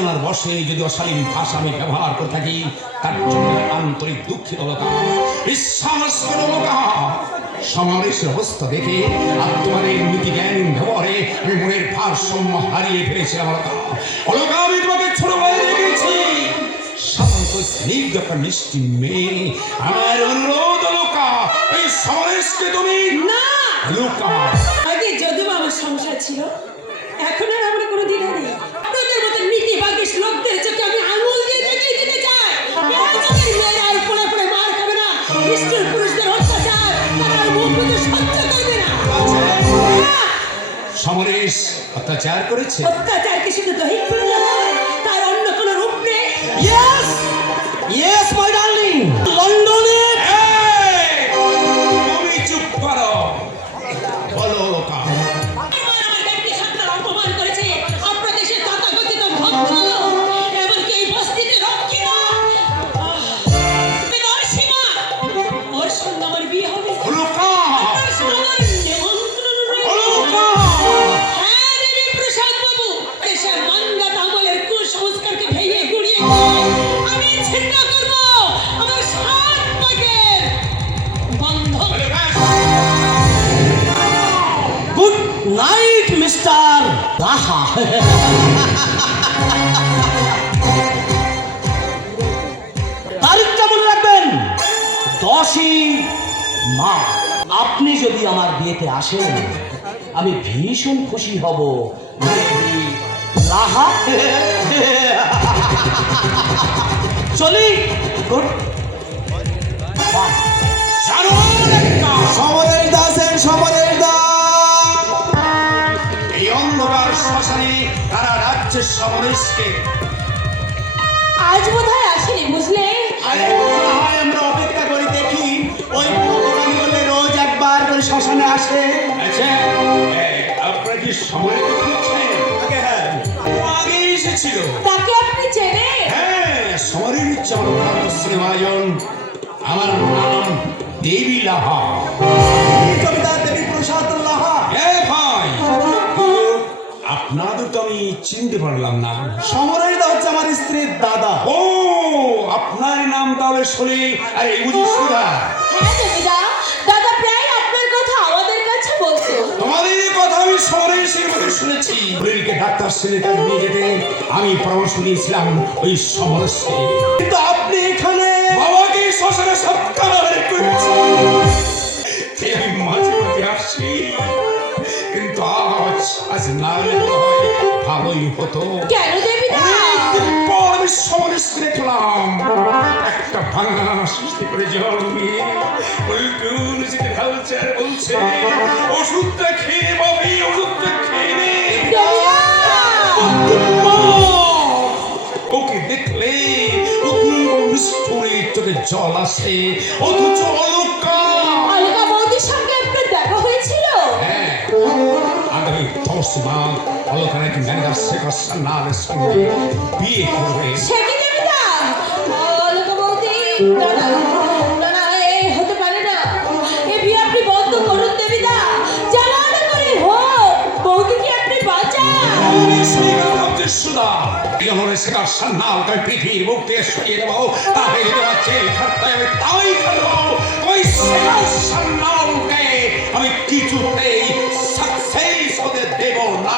উত্তেজনার বশে যদি অশালীন ভাষা আমি ব্যবহার করে থাকি তার জন্য আন্তরিক দুঃখিত লোকা। বিশ্বাস করো লোকা, সমাবেশের অবস্থা দেখে আর তোমাদের নীতি জ্ঞান ব্যবহারে আমি মনের ভারসাম্য হারিয়ে ফেলেছিলাম লোকা। লোকা, আমি তোমাকে ছোট ভাই দেখেছি, শান্ত স্নিগ্ধ একটা মিষ্টি মেয়ে। আমার অনুরোধ লোকা, এই সমাবেশকে তুমি না লোকা। আগে যদিও আমার সংসার ছিল, এখন আর আমার কোনো দ্বিধা নেই। আপনাদের মতো নীতিবাদী লোকদের চোখে আমি আঙুল দিয়ে দেখিয়ে দিতে চাই, এই মেয়েরা আর পড়ে পড়ে মার খাবে না, নিষ্ঠুর পুরুষদের অত্যাচার তারা আর মুখ বুজে সহ্য করবে না। সমরেশ অত্যাচার করেছে। অত্যাচার কি শুধু দৈহিক প্রয়োজন হয়, তার অন্য কোনো রূপ নেই? ইয়েস ইয়েস মাই ডার্লিং, লন্ডনে তুমি চুপ করো, বলো লোকা। আমার ব্যক্তি সত্তার অপমান করেছে আপনার দেশের তথাকথিত ভক্ত, এমনকি এই বস্তিতে রক্ষিত সীমা, ওর সঙ্গে আমার বিয়ে হবে। লোকা, আপনার সঙ্গে আমার নিমন্ত্রণ রইল। লোকা। হ্যাঁ দেবী প্রসাদ বাবু, দেশের মানগাত আমলের কুসংস্কারকে ভেঙে গুড়িয়ে দিয়ে আমি ছিন্ন করব আমার 7 পাকের বন্ধন। গুড নাইট মিস্টার রাহা। তারিখটা মনে রাখবেন, 10ই মার্চ। আপনি যদি আমার বিয়েতে আসেন আমি ভীষণ খুশি হব। Lady লাহা। চলি। Good bye. সমরেশ দাসেন, সমরেশ দাস এই অন্ধকার শ্মশানে তারা রাজ্যের সমরেশকে আজ বোধহয় আসেনি, বুঝলে? আরে না হয় আমরা অপেক্ষা করে দেখি, ওই দোকানি বলে রোজ একবার করে শ্মশানে আসে। আচ্ছা, আপনারা কি সময় খুঁজছেন? আগে হ্যাঁ, ও আগে এসেছিল। তাকে আপনি চেনেন? হ্যাঁ, সমরের ইচ্ছা সিনেমাজন। আমার নাম দেবী লাহা। এই জমিদার দেবী প্রসাদ লাহা। ভাই, আপনাদের তো আমি চিনতে পারলাম না। সমরেশ দা হচ্ছে আমার স্ত্রীর দাদা। ও, আপনার নাম তাহলে সলিল, আর এই বুঝি সুধা। হ্যাঁ দেবীদা, দাদা প্রায় আপনার কথা আমাদের কাছে বলতো। তোমাদের কথা আমি সমরেশের মধ্যে শুনেছি। সলিলকে ডাক্তার ছেলের কাছে নিয়ে যেতে আমি পরামর্শ দিয়েছিলাম ওই সমরেশকে। কিন্তু আপনি এখানে বাবাকে শ্মশানে সৎকার করেছি, আমি মাঝে মাঝে আসি, কিন্তু আজ না এলে হয় ভালোই হতো। কেন দেবীদা? অনেকদিন পর আমি সমরেশকে দেখলাম একটা ভাঙা সৃষ্টি করে জল নিয়ে উল্টুন যেতে ঢালছে আর বলছে, ওষুধটা খেয়ে বাবি, ওষুধটা খেয়ে নে। ওকে দেখলে অতীব নিষ্ঠুরের চোখে জল আসে, অথচ অলকা। অলকা বৌদির সঙ্গে আপনার দেখা হয়েছিল? হ্যাঁ, আগামী 10 মাস অলকা নাকি ম্যানেজার শেখর সান্যালের সঙ্গে বিয়ে করবে। সে কি দেবীদা? অলকা বৌদি, দাদা না, এই হতে পারে না। এ বিয়ে আপনি বন্ধ করুন দেবীদা, জানান করে হোক, বৌদিকে আপনি বাঁচান। শেখর সান্যালকে পৃথিবীর মুখ দিয়ে সরিয়ে দেবো, তাহলে তোমার জেল খাটতে আমি তাই খাটবো। ওই শেখর সান্যালকে আমি কিছুতেই সাকসেস হতে দেব না।